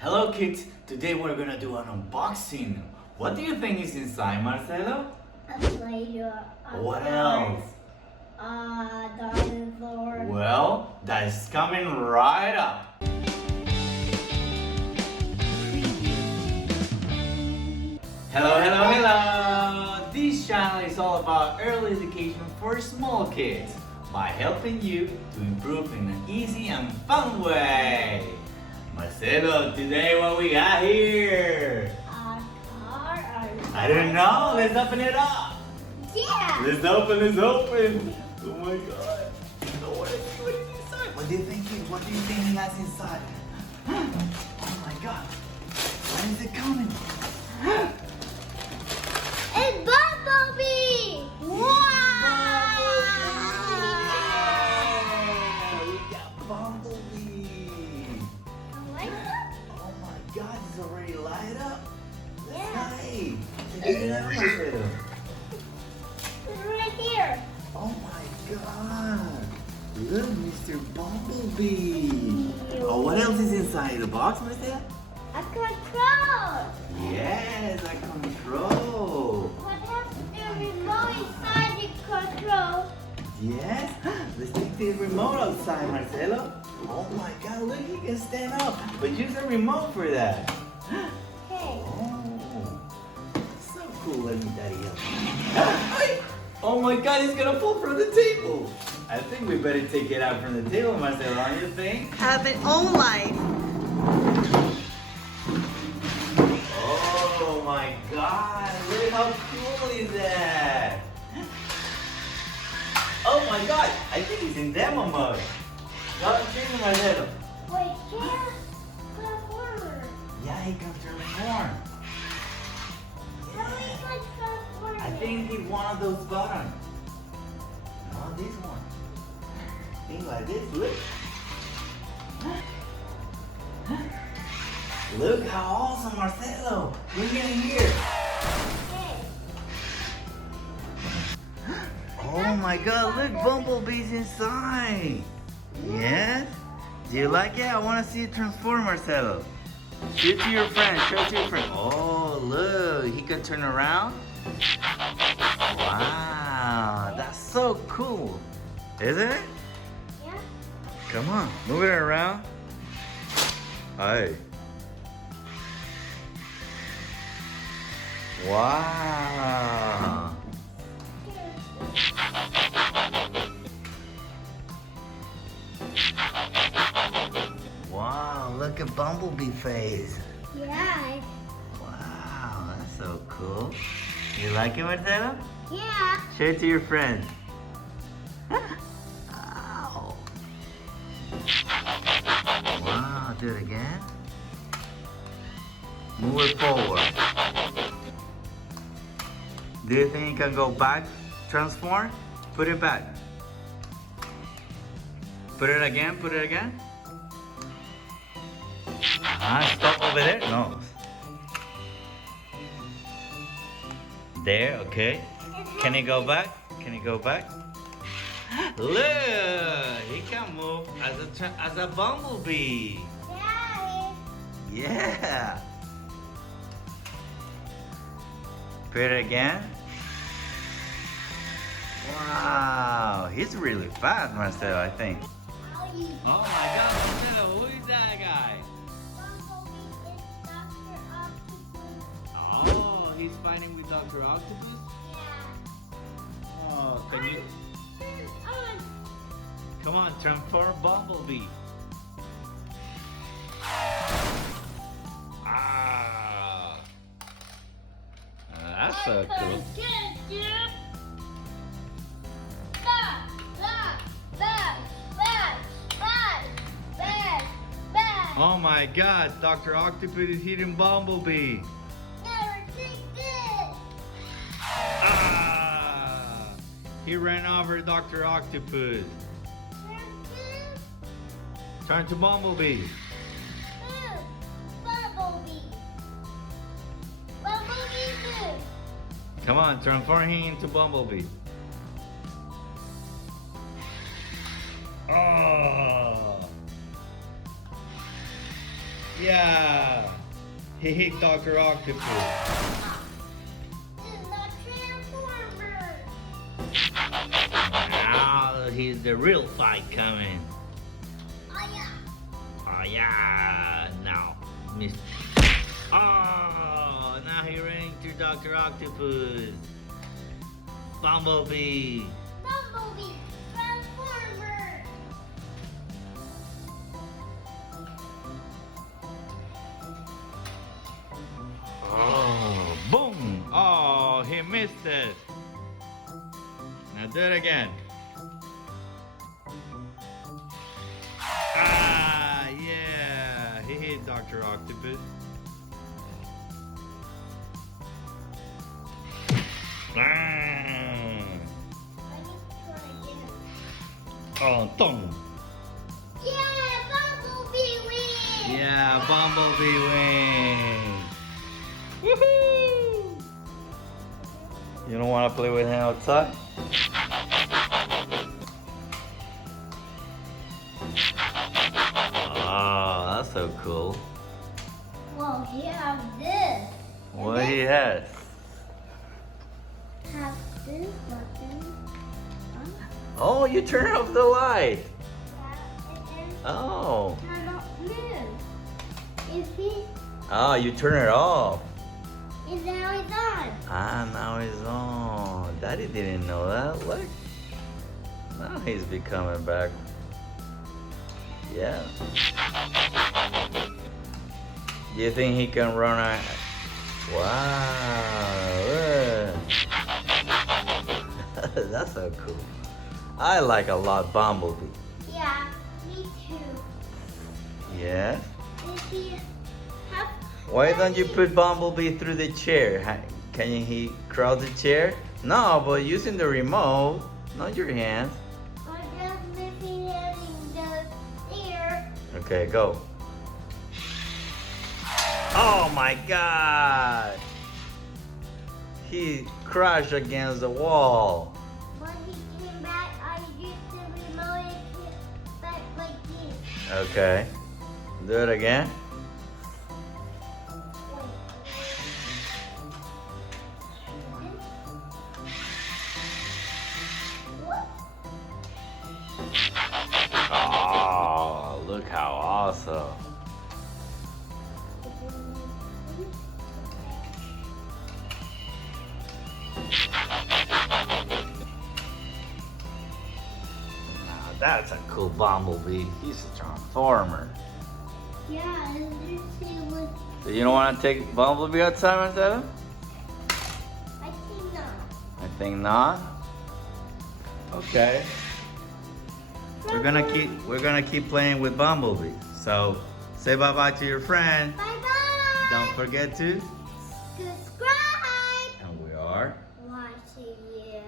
Hello kids, today we're gonna do an unboxing. What do you think is inside, Marcelo? A Play-Doh. What else? Dinosaur. Well, that is coming right up. Hello. This channel is all about early education for small kids by helping you to improve in an easy and fun way. Marcelo, today what we got here? A car. I don't know. Let's open it up. Yeah. Let's open. Oh my god. Oh, what is inside? What do you think? What do you think he has inside? Oh my god. When is it coming? It's Bumblebee. Wow. We got Bumblebee. Oh my god, it's already light up. Yeah. Hey, check it out, Marcelo. It's right here. Oh my god! Look, Mr. Bumblebee! Oh, what else is inside the box, Marcelo? A control. Yes, a control! What has the remote inside the control? Yes? Let's take the remote outside, Marcelo. Oh my god, look, he can stand up. But use a remote for that. Okay. Oh, so cool. Let me daddy help. Oh my god, he's gonna fall from the table. I think we better take it out from the table, Marcelo, don't you think? Have its own life. Oh my god, look how cool is that? Oh my god, I think he's in demo mode. Go change him, Marcelo. Wait, can't transformer. Yeah, he can transform. How we can transform? I think he's one of those buttons. No, this one. Think like this, look. Look how awesome, Marcelo. Bring it in here. Okay. Oh my god, look, Bumblebee's inside. Yes? Do you like it? I want to see it transform, Marcelo. Show it to your friend, show it to your friend. Oh, look, he can turn around. Wow, that's so cool. Isn't it? Yeah. Come on, move it around. Hey. Wow. Wow, look at Bumblebee face. Yeah. Wow, that's so cool. You like it, Marcelo? Yeah. Show it to your friend. Ow. Wow, do it again. Move it forward. Do you think you can go back, transform? Put it back. Put it again, put it again. Stop over there? No. There, okay. Can he go back? Can he go back? Look, he can move as a bumblebee. Daddy. Yeah. Put it again. Wow, he's really fast, Marcelo, I think. How you Oh my God, Marcelo, who is that guy? Bumblebee is Dr. Octopus. Oh, he's fighting with Dr. Octopus? Yeah. Oh, can you... Come on, transform Bumblebee. Ah. That's so cool. Oh my God, Dr. Octopus is hitting Bumblebee. Ah! He ran over Dr. Octopus. Turn to Bumblebee. Come on, transform him into Bumblebee. Oh! Yeah. Yeah! He hit Dr. Octopus. This is the Transformer. Now he's the real fight coming. Oh yeah. Oh yeah! Now, Miss. Oh! Now he ran into Dr. Octopus. Bumblebee. Bumblebee. Transformer. Oh! Boom! Oh, he missed it. Now do it again. Ah, yeah! He hit Dr. Octopus. Ah. I need to try again. Oh, dong. Yeah, Bumblebee wins. Yeah, Bumblebee wins. Woohoo! You don't want to play with him outside? Oh, that's so cool. Well, he has this. What he has? Have this button. Oh, you turn off the light. And then Oh. cannot move. Is he? Oh, you turn it off. Is now it's on? Ah, now he's on. Daddy didn't know that. Look. Now he's becoming back. Yeah. Do you think he can run a... Wow. Look. That's so cool. I like a lot Bumblebee. Yeah, me too. Yeah? Does he have? Why don't you put Bumblebee through the chair? Can he cross the chair? No, but using the remote, not your hands. I'm just missing him in the ear. Okay, go. Oh my God! He crashed against the wall. When he came back, I used the remote and came back like this. Okay. Do it again. Oh, look how awesome. Now that's a cool Bumblebee. He's a transformer. Yeah, and you see what? So you don't want to take Bumblebee outside, Marcelo? I think not. I think not. Okay. We're gonna keep playing with Bumblebee. So say bye bye to your friend. Bye bye. Don't forget to. Subscribe. And we are. Watching you.